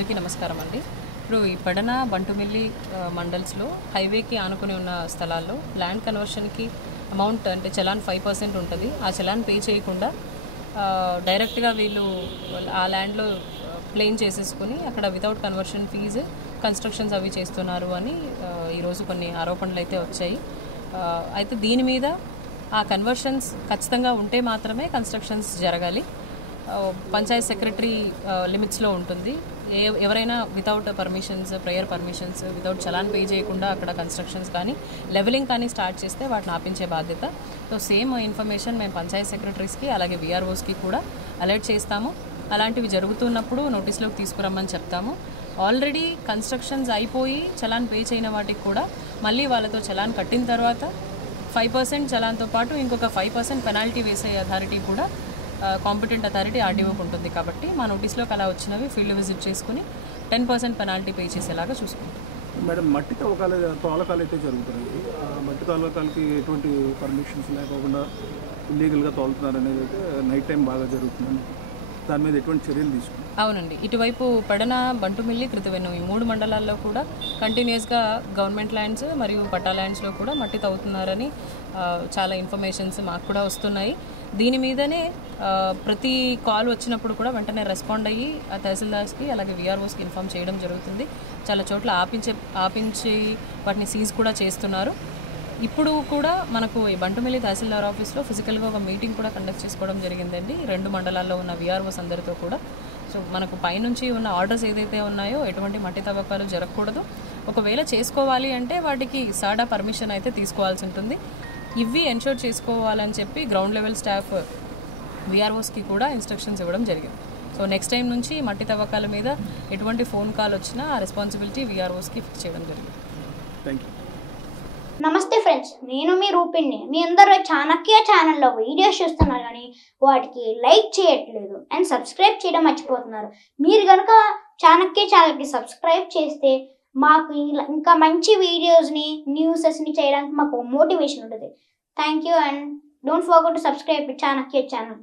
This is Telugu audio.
అందరికీ నమస్కారం అండి. ఇప్పుడు ఈ పెడన బంటుమిల్లి మండల్స్లో హైవేకి ఆనుకుని ఉన్న స్థలాల్లో ల్యాండ్ కన్వర్షన్కి అమౌంట్ అంటే చలాన్ 5% ఉంటుంది. ఆ చలాన్ పే చేయకుండా డైరెక్ట్గా వీళ్ళు ఆ ల్యాండ్లో ప్లేన్ చేసేసుకుని అక్కడ వితౌట్ కన్వర్షన్ ఫీజు కన్స్ట్రక్షన్స్ అవి చేస్తున్నారు అని ఈరోజు కొన్ని ఆరోపణలు అయితే వచ్చాయి. అయితే దీని మీద ఆ కన్వర్షన్స్ ఖచ్చితంగా ఉంటే మాత్రమే కన్స్ట్రక్షన్స్ జరగాలి. పంచాయత్ సెక్రటరీ లిమిట్స్లో ఉంటుంది. ఎవరైనా without permissions, prior permissions, without challan pay చేయకుండా అక్కడ కన్స్ట్రక్షన్స్ కానీ లెవెలింగ్ కానీ స్టార్ట్ చేస్తే వాటిని ఆపించే బాధ్యత. సో సేమ్ ఇన్ఫర్మేషన్ మేము పంచాయత్ సెక్రటరీస్కి అలాగే విఆర్ఓస్కి కూడా అలర్ట్ చేస్తాము. అలాంటివి జరుగుతున్నప్పుడు నోటీస్లోకి తీసుకురమ్మని చెప్తాము. ఆల్రెడీ కన్స్ట్రక్షన్స్ అయిపోయి చలాన్ పే చేయని వాటికి కూడా మళ్ళీ వాళ్ళతో చలాన్ కట్టిన తర్వాత 5% చలాన్తో పాటు ఇంకొక 5% పెనాల్టీ వేసే అథారిటీ కూడా కాంపిటెంట్ అథారిటీ ఆర్డీఓకి ఉంటుంది. కాబట్టి మా నోటీస్లోకి అలా వచ్చినవి ఫీల్డ్ విజిట్ చేసుకుని 10% పెనాల్టీ పే చేసేలాగా చూసుకుంటాం. మేడం, మట్టి తోలకాలు అయితే జరుగుతున్నాయి. మట్టి తోలకాలకి ఎటువంటి పర్మిషన్స్ లేకుండా ఇల్లీగల్గా తోలుతున్నారు అనేది అయితే నైట్ టైం బాగా జరుగుతుందని దాని మీద ఎటువంటి చర్యలు తీసుకుంటారు? అవునండి, ఇటువైపు పెడన, బంటుమిల్లి, కృతవెన్ను ఈ 3 మండలాల్లో కూడా కంటిన్యూస్గా గవర్నమెంట్ ల్యాండ్స్ మరియు పట్టా ల్యాండ్స్లో కూడా మట్టి తవ్వుతున్నారని చాలా ఇన్ఫర్మేషన్స్ మాకు కూడా వస్తున్నాయి. దీని మీదనే ప్రతి కాల్ వచ్చినప్పుడు కూడా వెంటనే రెస్పాండ్ అయ్యి ఆ తహసీల్దార్స్కి అలాగే విఆర్ఓస్కి ఇన్ఫామ్ చేయడం జరుగుతుంది. చాలా చోట్ల ఆపించి వాటిని సీజ్ కూడా చేస్తున్నారు. ఇప్పుడు కూడా మనకు ఈ బంటుమిల్లి తహసీల్దార్ ఆఫీస్లో ఫిజికల్గా ఒక మీటింగ్ కూడా కండక్ట్ చేసుకోవడం జరిగిందండి 2 మండలాల్లో ఉన్న విఆర్ఓస్ అందరితో కూడా. సో మనకు పైనుంచి ఉన్న ఆర్డర్స్ ఏదైతే ఉన్నాయో ఎటువంటి మట్టి తవ్వకాలు జరగకూడదు. ఒకవేళ చేసుకోవాలి అంటే వాటికి సాడా పర్మిషన్ అయితే తీసుకోవాల్సి ఉంటుంది. ఇవి ఎన్షూర్ చేసుకోవాలని చెప్పి గ్రౌండ్ లెవెల్ స్టాఫ్ విఆర్ఓస్కి కూడా ఇన్స్ట్రక్షన్స్ ఇవ్వడం జరిగింది. సో నెక్స్ట్ టైం నుంచి మట్టి తవ్వకాల మీద ఎటువంటి ఫోన్ కాల్ వచ్చినా ఆ రెస్పాన్సిబిలిటీ విఆర్ఓస్కి ఫిక్స్ చేయడం జరిగింది. Thank you. నమస్తే ఫ్రెండ్స్, నేను మీ రూపిణి. మీ అందరూ చాణక్య ఛానల్లో వీడియోస్ చూస్తున్నారు కానీ వాటికి లైక్ చేయట్లేదు అండ్ సబ్స్క్రైబ్ చేయడం మర్చిపోతున్నారు. మీరు కనుక చాణక్య ఛానల్కి సబ్స్క్రైబ్ చేస్తే మాకు ఇంకా మంచి వీడియోస్ని, న్యూసెస్ని చేయడానికి మాకు మోటివేషన్ ఉంటుంది. Thank you and don't forget to subscribe Chanakya channel.